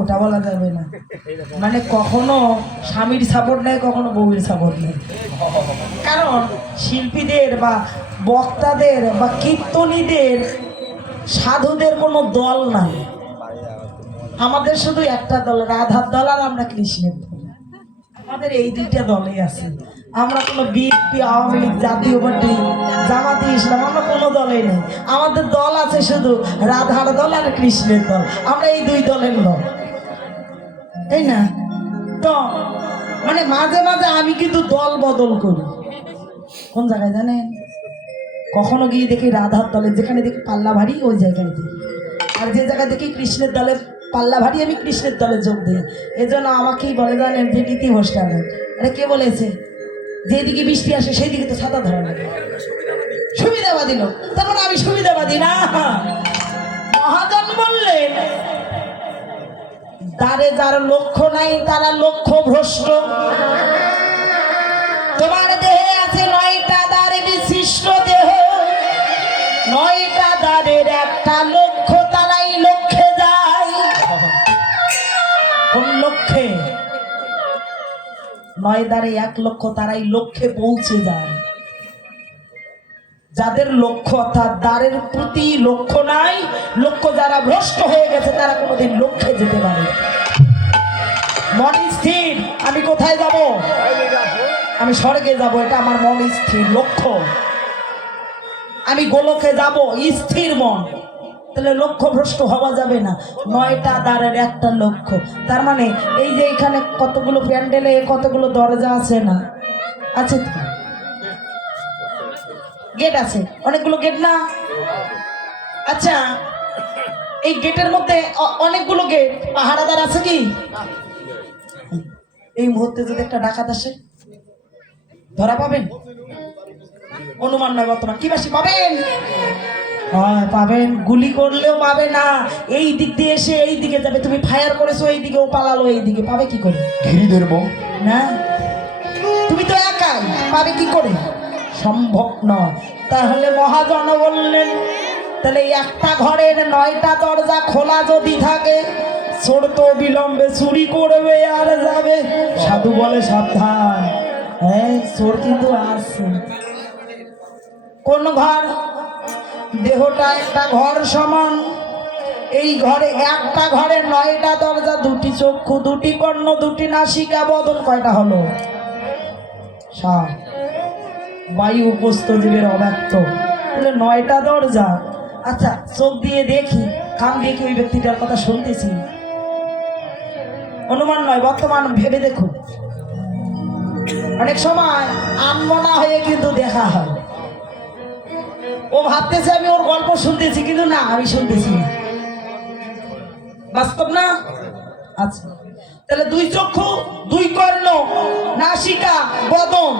ওটা বলা যাবে না, মানে কখনো স্বামীর সাপোর্ট নেই, কখনো বউয়ের সাপোর্ট নেই। কারণ শিল্পীদের বা বক্তাদের বা কীর্তনীদের, সাধুদের কোনো দল নাই। আমাদের শুধু একটা দল, রাধার দল আর আমরা কৃষ্ণের দল। আমাদের এই দুইটা দলই আছে। আমরা কোনো বিএনপি, আওয়ামী লীগ, জাতীয় পার্টি, জামাতে ইসলাম, আমরা কোনো দলেই নেই। আমাদের দল আছে শুধু রাধার দল আর কৃষ্ণের দল। আমরা এই দুই দলের দল, তাই না? তো মানে মাঝে মাঝে আমি কিন্তু দল বদল করি। কোন জায়গায় জানেন? কখনো গিয়ে দেখি রাধার দলে, যেখানে দেখি পাল্লা ভারী ওই জায়গায় দিই, আর যে জায়গায় দেখি কৃষ্ণের দলে পাল্লা ভারী আমি কৃষ্ণের দলে যোগ দিই। এজন্য আমাকেই বলে জানেন যে নীতি ভ্রষ্টা নেই। আরে কে বলেছে যেদিকে বৃষ্টি আসে সেই দিকে তো ছাতা ধরা লাগে? সুবিধাবাদী লোক, তার মানে আমি সুবিধাবাদী না। মহাজন বললেন, দ্বারে যার লক্ষ্য নাই তারা লক্ষ্য ভ্রষ্ট। তোমার দেহে আছে 9টা দ্বারে বিশিষ্ট দেহ, 9টা দ্বারের একটা লক্ষ্য, তারাই লক্ষ্যে যায়। কোন লক্ষ্যে? 9 দ্বারে 1 লক্ষ্য, তারাই লক্ষ্যে পৌঁছে যায়। যাদের লক্ষ্য অর্থাৎ দ্বারের প্রতি লক্ষ্য নাই, লক্ষ্য যারা ভ্রষ্ট হয়ে গেছে, তারা কোনোদিন লক্ষ্যে যেতে পারে। মন স্থির, আমি কোথায় যাব? আমি স্বর্গে যাব, এটা আমার মন স্থির লক্ষ্য। আমি গোলকে যাব, স্থির মন। তাহলে লক্ষ্য ভ্রষ্ট হওয়া যাবে না। 9টা দ্বারের একটা লক্ষ্য, তার মানে এই যে এখানে কতগুলো প্যান্ডেলে কতগুলো দরজা আছে না? আছে তো, গেট আছে, অনেকগুলো গেট না? আচ্ছা, এই গেটের মধ্যে অনেকগুলো গেট, পাহারাদার আছে কি? এই মুহূর্তে যদি একটা ডাকাত আসে, ধরা পাবেন? অনুমান নয়, বর্তমান কি বাসি পাবেন? হ্যাঁ পাবেন, গুলি করলেও পাবে না। এই দিক দিয়ে এসে এই দিকে যাবে, তুমি ফায়ার করেছো এই দিকে, ও পালালো এই দিকে, পাবে কি করে? ঘিরি ধরবো না, তুমি তো একাই, পাবে কি করে? সম্ভব নয়। তাহলে মহাজন বললেন, তাহলে একটা ঘরের 9টা দরজা খোলা যদি থাকে, চোর তো বিলম্বে চুরি করবে আর যাবে। সাধু বলে সাবধান, হ্যাঁ চোর কিন্তু আছে। কোন ঘর? দেহটা একটা ঘর সমান। এই ঘরে, একটা ঘরে 9টা দরজা, 2টি চক্ষু, 2টি কর্ণ, 2টি নাসিকা, বদন কয়টা হলো? 7। বায়ু উপস্থ জীবের অব্যক্ত, তাহলে 9টা দরজা। আচ্ছা, চোখ দিয়ে দেখি, কান দিয়ে কি ওই ব্যক্তিটার কথা শুনতেছি? অনুমান নয়, বর্তমান ভেবে দেখুন। অনেক সময় আনমনা হয়ে কিন্তু দেখা হয়। ও ভাবতেছে আমি ওর গল্প শুনতেছি, কিন্তু না, আমি শুনতেছি না। বাস্তব না? আচ্ছা, তাহলে 2 চক্ষু, 2 কর্ণ, নাসিকা, বদন,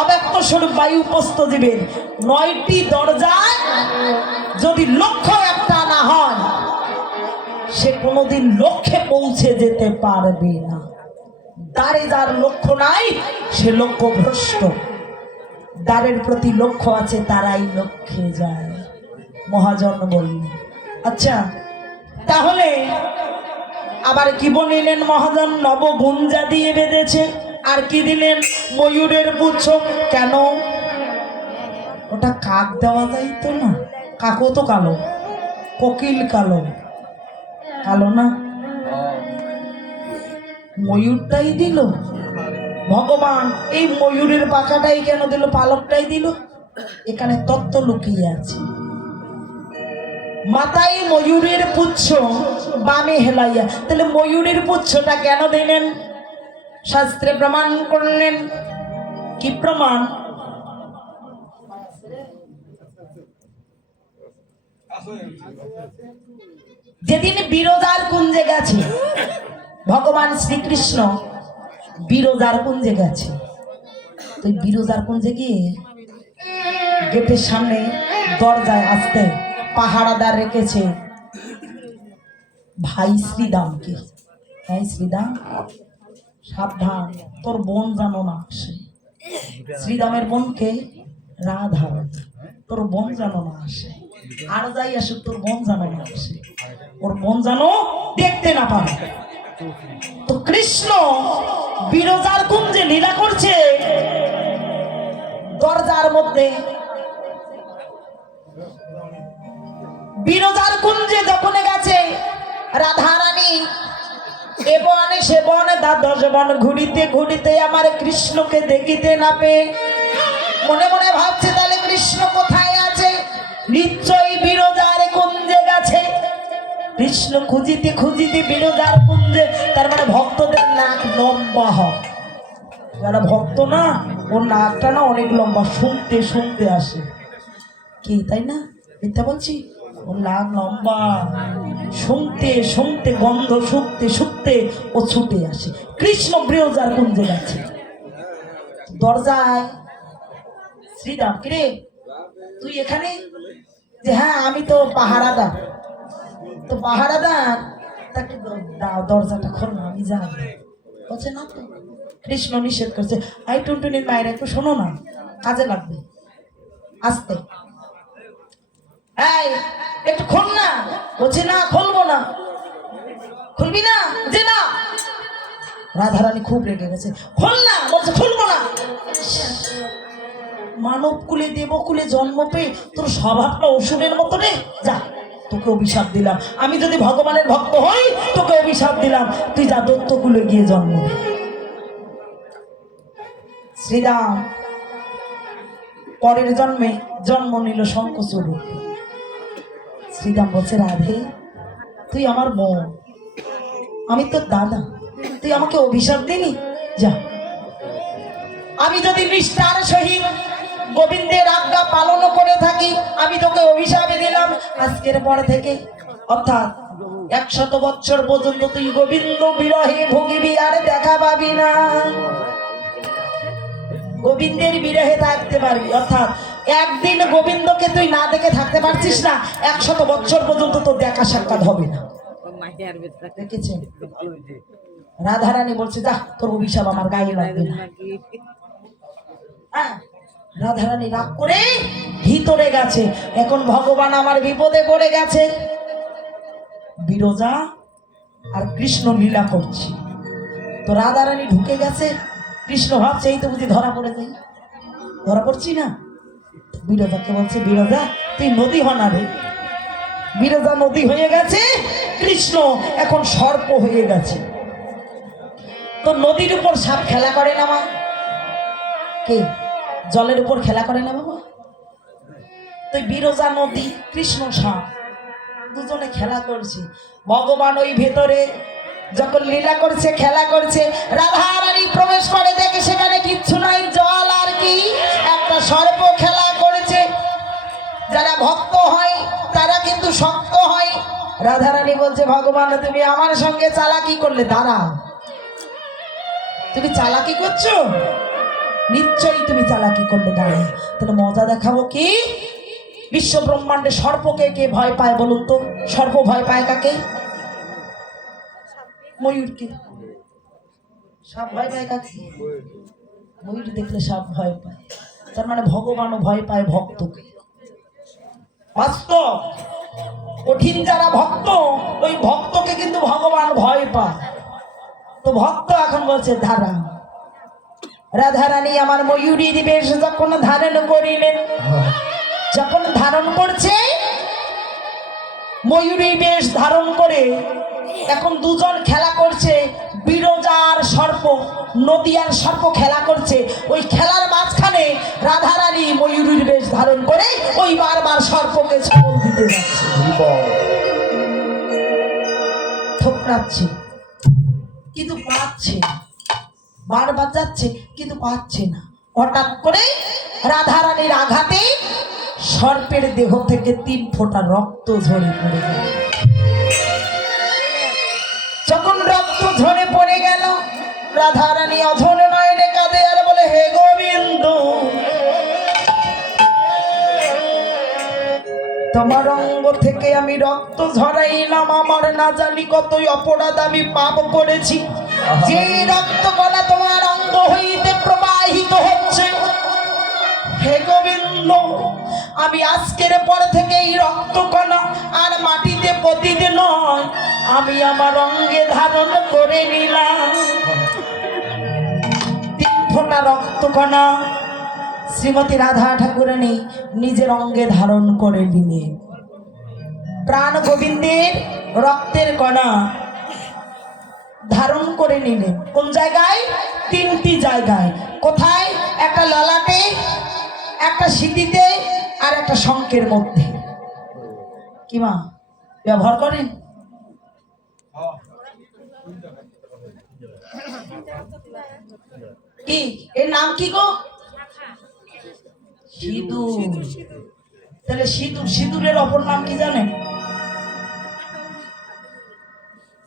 অব্যক্ত স্বরূপ বায়ু উপস্থ জীবের 9টি দরজায় যদি লক্ষ্য একটা না হয়, সে কোনোদিন লক্ষ্যে পৌঁছে যেতে পারবে না। দ্বারে যার লক্ষ্য নাই, সে লক্ষ্য ভ্রষ্ট। দ্বারের প্রতি লক্ষ্য আছে, তারাই লক্ষ্যে যায়। মহাজন বললেন। আচ্ছা, তাহলে আবার কি বলিলেন মহাজন? নবগুঞ্জা দিয়ে বেঁধেছে। আর কি দিলেন? ময়ূরের পুচ্ছ। কেন? ওটা কাক দেওয়া যাইতো না? কাকও তো কালো, কোকিল কালো, কালো না? ময়ূরটাই দিল ভগবান। এই ময়ূরের পাখাটাই কেন দিল, পালকটাই দিল? এখানে তত্ত্ব লুকিয়ে আছে। মাথায় ময়ূরের পুচ্ছ, বামে হেলাইয়া। তাহলে ময়ূরের পুচ্ছটা কেন দিলেন? শাস্ত্রে প্রমাণ করলেন। কি প্রমাণ? যেদিন বিরজার কুঞ্জে গেছে ভগবান শ্রীকৃষ্ণ, বিরজার কুঞ্জে গেছে। তো বিরজার কুঞ্জে গিয়ে গেটের সামনে দরজায় আসতে পাহারাদার রেখেছে ভাই শ্রীদামকে। ভাই শ্রীদাম, সাবধান, তোর বোন জানো না আসে। শ্রীদামের বোনকে? রাধা। তোর বোন জানো না আসে। আর যাই আসুক, তোর বোন জানো না আসে। ওর মন যেন দেখতে না পারে। তো কৃষ্ণ বিরজার কুঞ্জে লীলা করছে, দরজার মধ্যে বিরজার কুঞ্জে যখন গেছে রাধারানী এ বনে সে বনে 10 বন ঘুরিতে ঘুরিতে আমার কৃষ্ণকে দেখিতে না পেয়ে মনে মনে ভাবছে তাহলে কৃষ্ণ কোথায় আছে, নিশ্চয়ই বিরজার কুঞ্জে গেছে। কৃষ্ণ খুঁজিতে খুঁজিতে বিরজার কুঞ্জে, তার মানে ভক্তদের নাক লম্বা হয়, যারা ভক্ত না ওর নাকটা না অনেক লম্বা, শুনতে শুনতে আসে। কি তাই না, মিথ্যা বলছি? ওর নাক লম্বা, শুনতে শুনতে গন্ধ শুকতে শুকতে ও ছুটে আসে। কৃষ্ণ বিরজার কুঞ্জে গেছে, দরজায় শ্রীরাম, কিরে তুই এখানে? যে হ্যাঁ আমি তো পাহারাদার। তো পাহারাদার, তাকে দাও দরজাটা খোল না, আমি যাই। বলছে না তো, কৃষ্ণ নিষেধ করছে। আই টুনটুনির মায়ের একটু শোনো না, কাজে লাগবে, আসতে। এই একটু খোল না। বলছে না খুলবো না। খুলবি না? যে না। রাধারানী খুব রেগে গেছে, খোল না। বলছে খুলবো না। মানব কুলে দেবকুলে জন্ম পেয়ে তোর স্বভাবটা অসুরের মতো রে, যা তোকে অভিশাপ দিলাম। আমি যদি ভগবানের ভক্ত হই তোকে অভিশাপ দিলাম, তুই যা দত্তকুলে গিয়ে জন্ম নে। শ্রীরাম পরের জন্মে জন্ম নিল শঙ্খচূড়। শ্রীরাম বলছে রাধে তুই আমার বোন, আমি তোর দাদা, তুই আমাকে অভিশাপ দিনি, যা। আমি যদি নিষ্ঠার সহিত গোবিন্দের আজ্ঞা পালন করে থাকি, আমি তোকে অভিশাপে দিলাম, আজকের পর থেকে অর্থাৎ 100 বছর পর্যন্ত তুই গোবিন্দ বিরহে ভুগিবি, আর দেখা পাবি না। গোবিন্দের বিরহে থাকতে পারবি, অর্থাৎ একদিন গোবিন্দকে তুই না দেখে থাকতে পারছিস না, 100 বছর পর্যন্ত তোর দেখা সাক্ষাৎ হবে না। দেখেছেন? রাধারানী বলছে যা, তোর অভিশাপ আমার গায়ে লাগবে না। হ্যাঁ, রাধারানী রাগ করে ভিতরে গেছে। এখন ভগবান আমার বিপদে পড়ে গেছে, বিরজা আর কৃষ্ণ লীলা করছে। তো রাধারানী ঢুকে গেছে, কৃষ্ণ ভাবছে এই তো বুঝি ধরা পড়ে যাই, ধরা পড়ছি না। বিরজাকে বলছে বিরজা তুই নদী হ না রে। বিরজা নদী হয়ে গেছে, কৃষ্ণ এখন সর্প হয়ে গেছে। তো নদীর উপর সাপ খেলা করে না মা? কে জলের উপর খেলা করে না বাবা? তো বিরজা নদী, কৃষ্ণ সাপ, দুজনে খেলা করছে। ভগবান ওই ভেতরে যখন লীলা করছে, খেলা করছে, রাধারানী প্রবেশ করে, দেখে সেখানে কিচ্ছু নাই, জল আর কি একটা সর্প খেলা করেছে। যারা ভক্ত হয় তারা কিন্তু শক্ত হয়। রাধারানী বলছে ভগবান তুমি আমার সঙ্গে চালাকি করলে, দাঁড়া, তুমি চালাকি করছো, নিশ্চয়ই তুমি চালাকি করলে, দাঁড়া। তাহলে মজা দেখাবো কি? বিশ্ব ব্রহ্মাণ্ডে সর্পকে কে ভয় পায় বলুন তো? সর্প ভয় পায় কাকে? ময়ূরকে। সাপ ভয় পায় কাকে? ময়ূর দেখলে সাপ ভয় পায়। তার মানে ভগবানও ভয় পায় ভক্তকে। বাস্তব কঠিন যারা ভক্ত, ওই ভক্তকে কিন্তু ভগবান ভয় পায়। তো ভক্ত এখন বলছে দাঁড়া। রাধারানী আমার ময়ূরীর বেশ যখন ধারণ করিলেন, যখন ধারণ করছে ময়ূরী বেশ ধারণ করে, এখন দুজন খেলা করছে, বিরজার সর্প, নদী আর সর্প খেলা করছে। ওই খেলার মাঝখানে রাধারানী ময়ূরীর বেশ ধারণ করে ওই বারবার সর্পকে ছবল দিতে যাচ্ছে, ঠোকরাচ্ছে, কিন্তু পাচ্ছে না, বারবার যাচ্ছে কিন্তু পাচ্ছে না। হঠাৎ করে রাধারানীর আঘাতে সর্পের দেহ থেকে 3 ফোঁটা রক্ত ঝরে পড়ে গেল। যখন রক্ত ঝরে পড়ে গেল, রাধারানী অধর নয়নে কাঁদে আর বলে হে গোবিন্দ, তোমার অঙ্গ থেকে আমি রক্ত ঝরাইলাম, আমার না জানি কতই অপরাধ আমি পাপ করেছি। যে রক্ত কণা তোমার অঙ্গ হইতে প্রবাহিত হচ্ছে, হে গোবিন্দ আমি আজকের পর থেকে এই রক্ত কণা আর মাটিতে পতিত নয়, আমি আমার অঙ্গে ধারণ করে নিলাম। 3 ফোঁটা রক্তকণা শ্রীমতী রাধা ঠাকুরানী নিজের অঙ্গে ধারণ করে নিলেন। প্রাণ গোবিন্দের রক্তের কণা ধারণ করে নিলেন। কোন জায়গায়? 3টি জায়গায়। কোথায়? একটা ললাটে, একটা সিঁথিতে, আর একটা শঙ্কের মধ্যে। কি মা ব্যবহার করেন? কি এর নাম কি গো? সিঁদুর। তাহলে সিঁদুর, সিঁদুরের অপর নাম কি জানেন?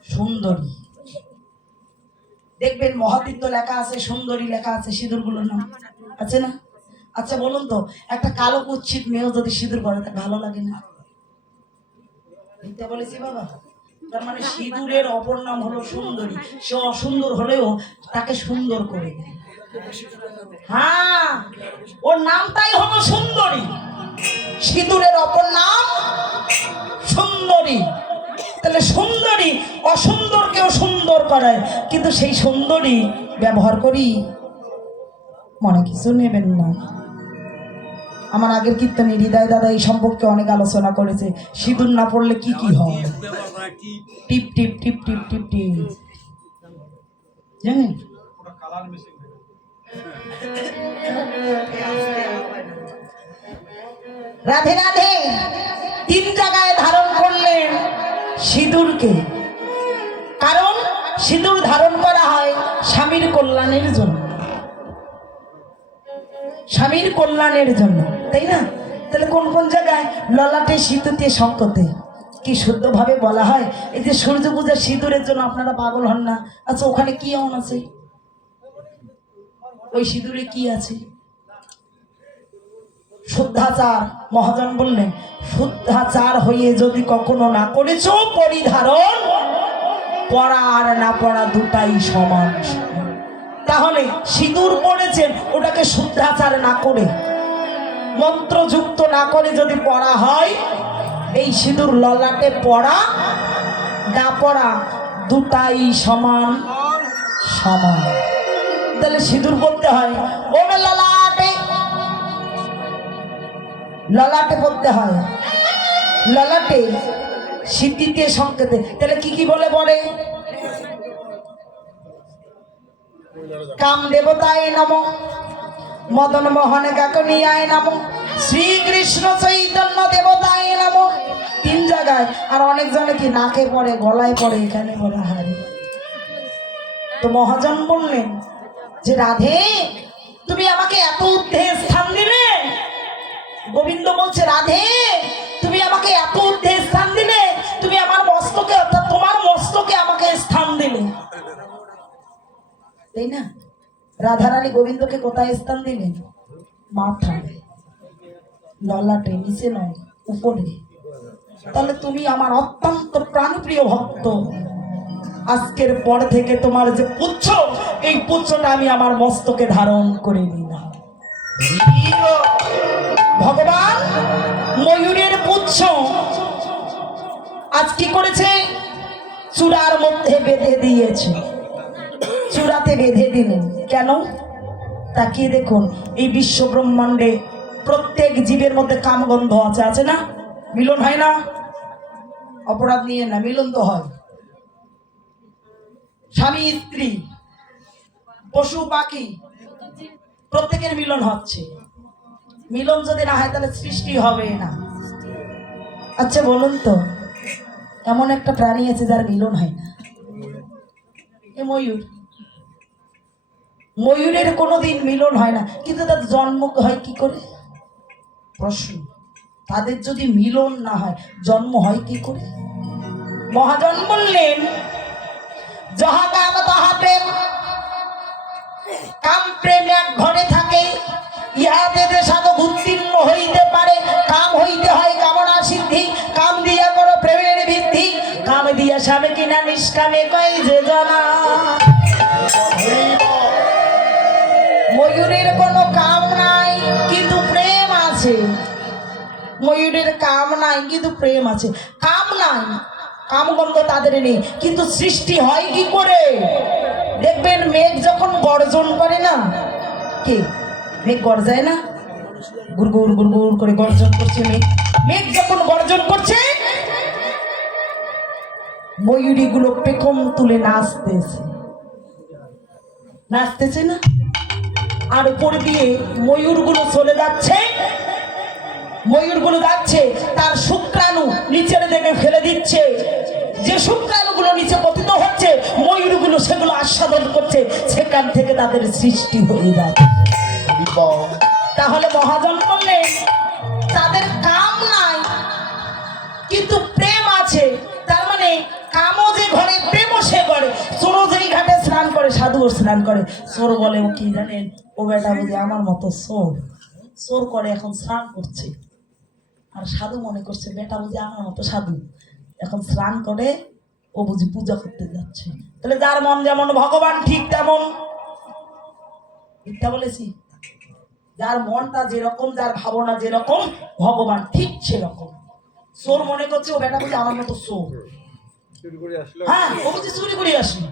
সুন্দরী। দেখবেন মহাতীর্থ লেখা আছে, সুন্দরী লেখা আছে, সিঁদুরগুলোর নাম আছে না? আচ্ছা বলুন তো, একটা কালো কুচ্ছিত মেয়েও যদি সিঁদুর পরে তা ভালো লাগে না? মিথ্যা বলেছি বাবা? তার মানে সিঁদুরের অপর নাম হলো সুন্দরী। সে অসুন্দর হলেও তাকে সুন্দর করে দেয়। হ্যাঁ, ওর নামটাই হলো সুন্দরী। সিঁদুরের অপর নাম সুন্দরী। তাহলে সুন্দরী অসুন্দরকেও সুন্দর করায়, কিন্তু সেই সুন্দরী ব্যবহার করি মনে কিছু নেবেন না। আমার আগের কীর্তনে হৃদয় দাদা এই সম্পর্কে অনেক আলোচনা করেছে। সিঁদুর না পড়লে কি কি হয়? টিপ টিপ টিপ টিপ টিপ টিপ, জানেন? রাধে রাধে। 3 জায়গায় ধারণ করলেন সিঁদুরকে। কারণ সিঁদুর ধারণ করা হয় স্বামীর কল্যাণের জন্য, স্বামীর কল্যাণের জন্য, তাই না? তাহলে কোন কোন জায়গায়? ললাটে, সিঁথিতে, শঙ্কতে। কি শুদ্ধভাবে বলা হয়, এই যে সূর্য পূজার সিঁদুরের জন্য আপনারা পাগল হন না? আচ্ছা ওখানে কি এমন আছে? ওই সিঁদুরে কি আছে? শুদ্ধাচার। মহাজন বললেন, শুদ্ধাচার হয়ে যদি কখনো না করেছ পরিধারণ, পড়া আর না পড়া দুটাই সমান। তাহলে সিঁদুর পড়েছেন, ওটাকে শুদ্ধাচার না করে, মন্ত্রযুক্ত না করে যদি পড়া হয়, এই সিঁদুর ললাটে পড়া না পড়া দুটাই সমান সমান। তাহলে সিঁদুর পড়তে হয় ও ললাটে, ললাটে পড়তে হয়, ললাটে, সিঁথিতে, শঙ্কেতে। তাহলে কি কি বলে পড়ে? কাম দেবতায় নমঃ, মদন মোহন কাকনিয়ায় নমঃ, শ্রীকৃষ্ণ চৈতন্য দেবতায় নমঃ। 3 জায়গায়। আর অনেক জনে কি নাকে পড়ে, গলায় পড়ে, এখানে পড়ে হারি। তো মহাজন বললেন যে রাধে তুমি আমাকে এত ঊর্ধ্বে স্থান দিলে। গোবিন্দ বলছে রাধে তুমি আমাকে এত ঊর্ধ্বে স্থান দিলে, তুমি আমার মস্তকে, অর্থাৎ তোমার মস্তকে আমাকে স্থান দিলে, তাই না? রাধারানী গোবিন্দকে কোথায় স্থান দিলেন? মাথায়, ললাটে, নিচে নয়, উপরে। তাহলে তুমি আমার অত্যন্ত প্রাণপ্রিয় ভক্ত। আজকের পর থেকে তোমার যে পুচ্ছ, এই পুচ্ছটা আমি আমার মস্তকে ধারণ করে নিলাম। ভগবান ময়ূরের পুচ্ছ আজ কি করেছে? চূড়ার মধ্যে বেঁধে দিয়েছে, চূড়াতে বেঁধে দিলেন। কেন? তাকিয়ে দেখুন, এই বিশ্ব ব্রহ্মাণ্ডে প্রত্যেক জীবের মধ্যে কামগন্ধ আছে, আছে না? মিলন হয় না? অপরাধ নিয়ে না, মিলন তো হয়। স্বামী স্ত্রী, পশু পাখি, প্রত্যেকের মিলন হচ্ছে। মিলন যদি না হয় তাহলে সৃষ্টি হবে না। আচ্ছা বলুন তো, এমন একটা প্রাণী আছে যার মিলন হয় না? এ ময়ূর। ময়ূরের কোনোদিন মিলন হয় না, কিন্তু তার জন্ম হয় কি করে? প্রশ্ন। তাদের যদি মিলন না হয়, জন্ম হয় কি করে? মহাজন বললেন যাহা কাম তাহা প্রেম, কাম প্রেম এক ঘরে থাকে, ইহাতে যে সাধক উত্তীর্ণ হইতে পারে। কাম হইতে হয় কামনা সিদ্ধি, কাম দিয়া করো প্রেমের বৃদ্ধি, কাম দিয়া সাবে কিনা নিষ্কামে কয় যে জানা। ময়ূরের কোনো কাম নাই কিন্তু প্রেম আছে। ময়ূরের কাম নাই কিন্তু প্রেম আছে। কাম নাই কামগন্ধ তাদের নেই, কিন্তু সৃষ্টি হয় কি করে? দেখবেন মেঘ যখন গর্জন করে না, কে মেঘ গর্জায় না? গুড়গুড় গুড়গুড় করে গর্জন করছে মেঘ। মেঘ যখন গর্জন করছে, ময়ূরীগুলো পেখম তুলে নাচতেছে, নাচতেছে না? আর উপর দিয়ে ময়ূরগুলো চলে যাচ্ছে, ময়ূরগুলো যাচ্ছে, তার শুক্রাণু নিচের দিকে ফেলে দিচ্ছে। যে শুক্রাণুগুলো নিচে পতিত হচ্ছে, ময়ূরগুলো সেগুলো আস্বাদন করছে, সেখান থেকে তাদের সৃষ্টি হয়ে যাচ্ছে। তাহলে মহাজন বললেন তাদের কাম নাই কিন্তু প্রেম আছে। তার মানে কামও যে ঘরে, প্রেমও সে করে। চোরও যেই ঘাটে স্নান করে, সাধুও স্নান করে। চোর বলে ও কি জানেন, ও বেটা বুঝি আমার মতো চোর, চোর করে এখন স্নান করছে। আর সাধু মনে করছে বেটা বুঝি আমার মতো সাধু, এখন স্নান করে ও বুঝি পূজা করতে যাচ্ছে। তাহলে যার মন যেমন ভগবান ঠিক তেমন। মিথ্যা বলেছি? যার মনটা যেরকম, যার ভাবনা যেরকম, ভগবান ঠিক সেরকম। চোর মনে করছে ও বেটা বুঝি আমার মতো চোর, হ্যাঁ ও বুঝি চুরি করে আসলো,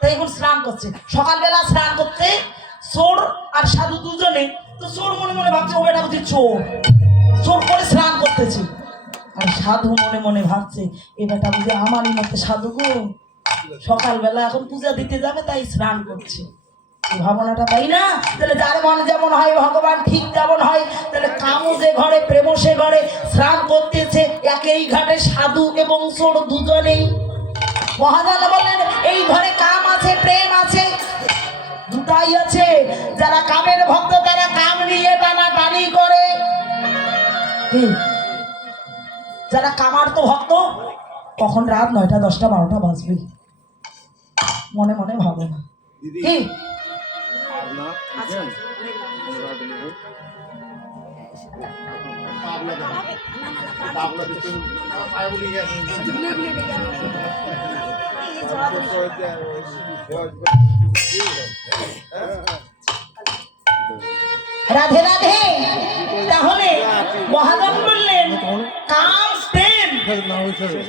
তাই এখন স্নান করছে। সকালবেলা স্নান করতে চোর আর সাধু দুজনে, তো চোর মনে মনে ভাবছে ও বেটা বুঝি চোর, চোর করে স্নান করতেছে। আর সাধু মনে মনে ভাবছে এ বেটা বুঝি আমারই মতো সাধু গো, সকালবেলা এখন পূজা দিতে যাবে তাই স্নান করছে। ভাবনাটা তাই না? তাহলে যার মন যেমন হয় ভগবান ঠিক তেমন হয়। তাহলে কামও যে ঘরে, প্রেমও সে ঘরে, স্নান করতেছে একই ঘাটে সাধু এবং চোর দুজনেই। মহাজন বলেন এই ঘরে কাম আছে, প্রেম আছে, দুটাই আছে। যারা কামের ভক্ত তারা কাম নিয়ে টানাটানি করে। যারা কামার্ত ভক্ত, কখন রাত 9টা 10টা 12টা বাজবে মনে মনে ভাবে না। কি রাধে রাধে। তাহলে মহাজন বললেন কাম প্রেম,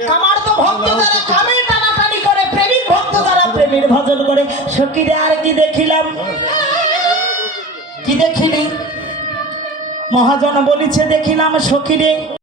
কামার তো ভক্ত যারা কামে টানাটানি করে, প্রেমিক ভক্ত যারা প্রেমের ভজন করে। সখীরে আর কি দেখিলাম, কি দেখিলি? মহাজন বলিছে দেখিলাম সখীরে